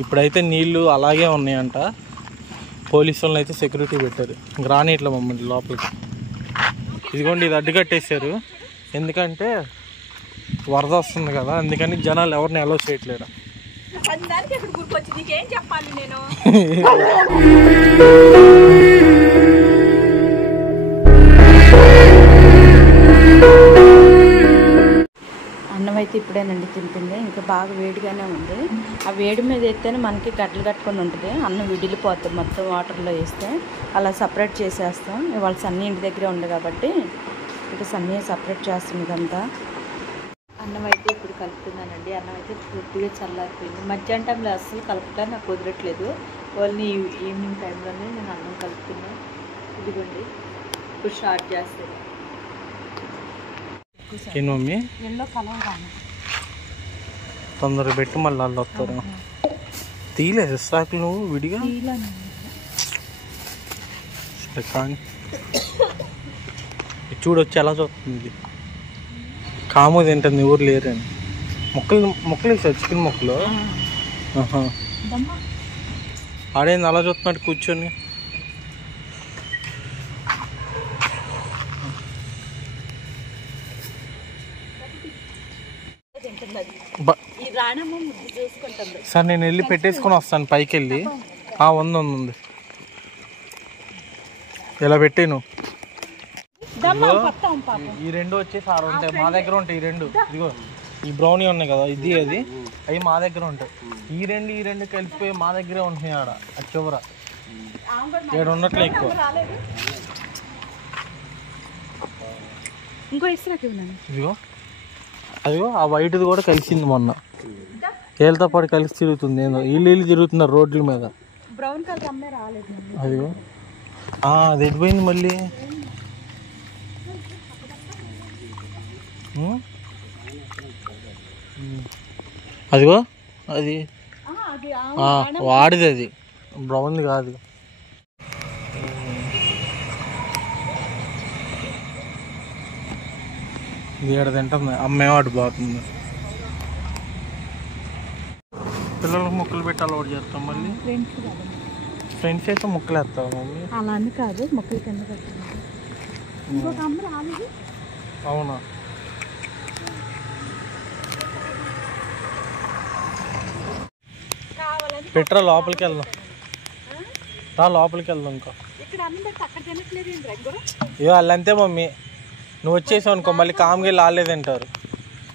ఇప్పుడైతే నీళ్లు అలాగే ఉన్నాయంట. పోలీసు వాళ్ళని అయితే సెక్యూరిటీ పెట్టారు. గ్రానైట్లో మమ్మల్ని లోపలికి. ఇదిగోండి, ఇది అడ్డు కట్టేశారు. ఎందుకంటే వరద వస్తుంది కదా, అందుకని జనాలు ఎవరిని అలౌ చేయట్లేడు. అన్నం అయితే ఇప్పుడేనండి తింటుంది. ఇంకా బాగా వేడిగానే ఉంది. ఆ వేడి మీద వేస్తేనే మనకి గడ్డలు కట్టుకొని ఉంటుంది. అన్నం విడిలిపోతుంది మొత్తం వాటర్లో వేస్తే. అలా సపరేట్ చేసేస్తాం. ఇవాళ సన్నీ ఇంటి దగ్గరే ఉంది కాబట్టి ఇక సన్నీ సపరేట్ చేస్తుంది ఇదంతా. అన్నం అయితే ఇప్పుడు కలుపుతున్నానండి. అన్నం అయితే పూర్తిగా చల్లారిపోయింది. మధ్యాహ్నం టైంలో అస్సలు కలుపుతాను, నాకు కుదరట్లేదు. ఓన్లీ ఈవినింగ్ టైంలోనే నేను అన్నం కలుపుతున్నాను. ఇదిగోండి, ఇప్పుడు స్టార్ట్ చేస్తాను. మమ్మీ ఎల్లో కలర్ కానీ తొందరగా పెట్టి మళ్ళీ వాళ్ళు వస్తారు. తీయలేదు సాకులు నువ్వు విడిగా కానీ చూడొచ్చి ఎలా చూస్తుంది. కాము తింటుంది ఊరు లేరని. మొక్కలు వేసారు, చికెన్ మొక్కలు. ఆడేంది అలా చూస్తున్నట్టు కూర్చొని. సార్ నేను వెళ్ళి పెట్టేసుకొని వస్తాను పైకి వెళ్ళి. ఉంది ఇలా పెట్టాను. ఈ రెండు వచ్చేసి ఆడ ఉంటాయి, మా దగ్గర ఉంటాయి. ఈ రెండు ఇదిగో ఈ బ్రౌనీ ఉన్నాయి కదా, ఇది అది అవి మా దగ్గర ఉంటాయి. ఈ రెండు కలిసిపోయి మా దగ్గరే ఉంటున్నాయి. ఆడ అది చివర ఏడు ఉన్నట్లే ఎక్కువ. ఇదిగో అదిగో ఆ వైట్ది కూడా కలిసింది మొన్న. ఏళ్ళతో పాటు కలిసి తిరుగుతుంది. ఏదో వీళ్ళు తిరుగుతున్నారు రోడ్ల మీద. అదిగో అది ఎడిపోయింది మళ్ళీ. అదిగో అది వాడిది, అది బ్రౌన్ది కాదు. ఇది ఏడ తింటుంది, అమ్మేవాడు బాగుంది. పిల్లలకు ముక్కలు పెట్టి అలవాటు చేస్తాం. మళ్ళీ ఫ్రెండ్స్ అయితే ముక్కలు వేస్తావు మమ్మీ. అలా అని కాదు, మొక్కలు కింద అవునా? పెట్రా లోపలికి వెళ్దాం. లోపలికి వెళ్దాం. ఇంకా ఇవో వాళ్ళంతే మమ్మీ. నువ్వు వచ్చేసావు అనుకో మళ్ళీ కామ్గా లాలేదంటారు.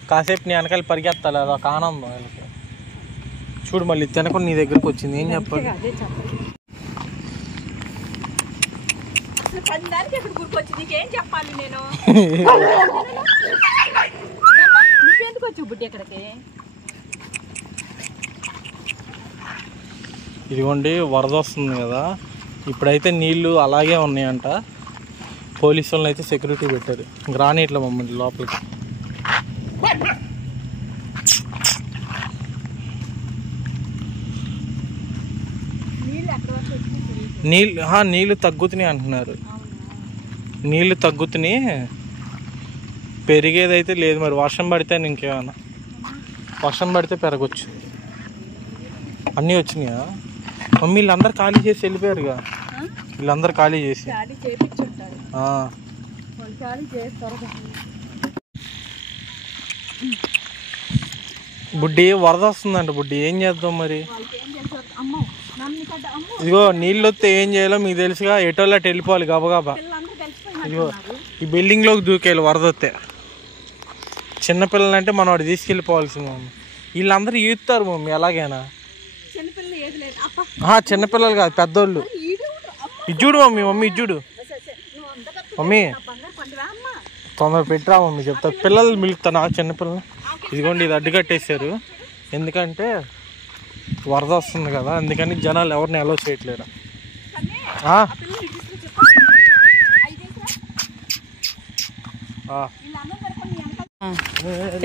కాసేపు నీ వెనకాల పరిగెత్తాలి, అదొక ఆనందం వాళ్ళకి. చూడు మళ్ళీ తినకుండా నీ దగ్గరకు వచ్చింది. ఏం చెప్పాలి? ఇదిగోండి, వరద వస్తుంది కదా, ఇప్పుడైతే నీళ్లు అలాగే ఉన్నాయంట. పోలీసు వాళ్ళని అయితే సెక్యూరిటీ పెట్టారు. గ్రానైట్లో మమ్మల్ని లోపలికి. నీళ్ళు తగ్గుతున్నాయి అంటున్నారు. నీళ్ళు తగ్గుతున్నాయి, పెరిగేదైతే లేదు. మరి వర్షం పడితే ఇంకేమన్నా, వర్షం పడితే పెరగచ్చు. అన్నీ వచ్చినాయా మమ్మీ? వీళ్ళందరూ ఖాళీ చేసి వెళ్ళిపోయారుగా. వీళ్ళందరూ ఖాళీ చేసి బుడ్డి వరద వస్తుందంట. బుడ్డి ఏం చేద్దాం మరి? ఇదిగో నీళ్ళు వస్తే ఏం చేయాలో మీకు తెలుసుగా. ఎటోళ్ళ వెళ్ళిపోవాలి గబగబా. ఇదిగో ఈ బిల్డింగ్ లోకి దూకేయాలి వరద వస్తే. చిన్నపిల్లలంటే మనం వాడు తీసుకెళ్ళిపోవాల్సింది మమ్మీ. వీళ్ళందరూ ఈదుతారు మమ్మీ ఎలాగైనా. చిన్నపిల్లలు కాదు, పెద్దోళ్ళు. ఇజ్జుడు మమ్మీ ఇజ్జుడు మమ్మీ. తొందర పెట్టరా మమ్మీ, చెప్తా. పిల్లలు మిలుగుతాను ఆ చిన్నపిల్లలు. ఇదిగోండి, ఇది అడ్డు కట్టేశారు. ఎందుకంటే వరద వస్తుంది కదా, అందుకని జనాలు ఎవరిని అలౌ చేయట్లేరు.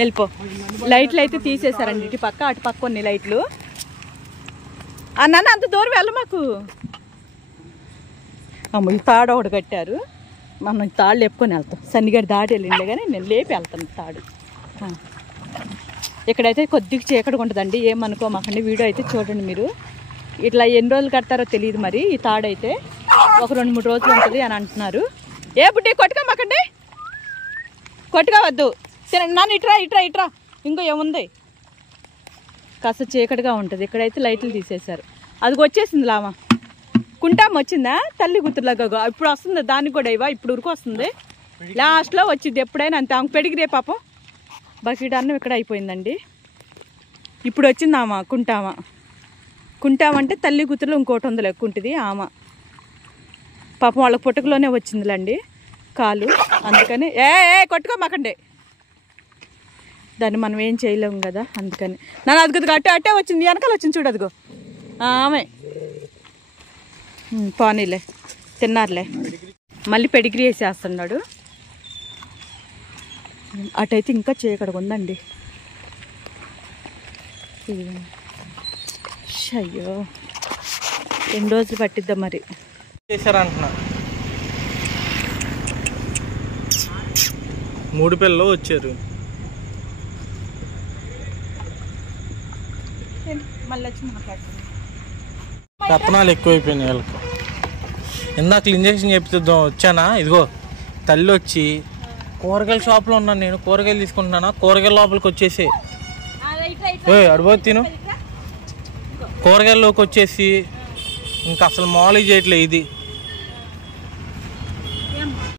వెళ్ళిపో. లైట్లు అయితే తీసేసారండి ఇటు పక్క అటు పక్క కొన్ని లైట్లు. నాన్న అంత దూరం వెళ్ళ మాకు. అమ్మ ఈ తాడు ఒకటి కట్టారు, మనం తాడు లేపుకొని వెళ్తాం. సన్నిగడి దాటి వెళ్ళిండే కానీ నేను లేపి వెళ్తాను తాడు. ఇక్కడైతే కొద్దిగా చీకటిగా ఉంటుందండి, ఏమనుకోమాకండి. వీడియో అయితే చూడండి మీరు. ఇట్లా ఎన్ని రోజులు కడతారో తెలియదు మరి. ఈ తాడైతే ఒక 2-3 రోజులు ఉంటుంది అని అంటున్నారు. ఏ బుడ్డి కొట్టుకోమాకండి, కొట్టుకోవద్దు. నన్ను ఇట్రా ఇంకో ఏముంది. కాస్త చీకటిగా ఉంటుంది. ఇక్కడైతే లైట్లు తీసేశారు. అది వచ్చేసింది లామా, కుంటామ వచ్చిందా తల్లి కూతురులాగా. ఇప్పుడు వస్తుంది దానికి కూడా ఇవా, ఇప్పుడు ఉరికి వస్తుంది. లాస్ట్లో వచ్చింది ఎప్పుడైనా అంతే. ఆమె పెడిగిరే పాపం. బకెట్ అన్నం ఇక్కడ అయిపోయిందండి. ఇప్పుడు వచ్చింది ఆమె కుంటామంటే తల్లి కూతురులో ఇంకోటి ఉంది లెక్కుంటుంది ఆమె. పాపం వాళ్ళకి పుట్టకలోనే వచ్చిందిలేండి కాలు, అందుకని కొట్టుకోమాకండి. దాన్ని మనం ఏం చేయలేము కదా, అందుకని. నన్ను అదిగో అట్టే వచ్చింది, వెనకాల వచ్చింది చూడు అదిగో ఆమె. పోనీలే తిన్నారులే. మళ్ళీ పెడిగ్రీ వేసేస్తున్నాడు. అటైతే ఇంకా చీకటిగా ఉందండి. అయ్యో ఎన్ని రోజులు పట్టిద్దాం మరి. చేశారంటున్నా 3 పిల్లలు వచ్చారు. మళ్ళీ వచ్చి మాట్లాడుతున్నాం. రత్నాలు ఎక్కువైపోయినాయి వాళ్ళకి. ఇందాక ఇంజక్షన్ చెప్తుందాం వచ్చానా, ఇదిగో తల్లి వచ్చి కూరగాయల షాప్లో ఉన్నాను నేను, కూరగాయలు తీసుకుంటున్నానా, కూరగాయల లోపలికి వచ్చేసి అడిపోతే తిను కూరగాయల్లోకి వచ్చేసి ఇంకా అసలు మామూలుగా చేయట్లే ఇది.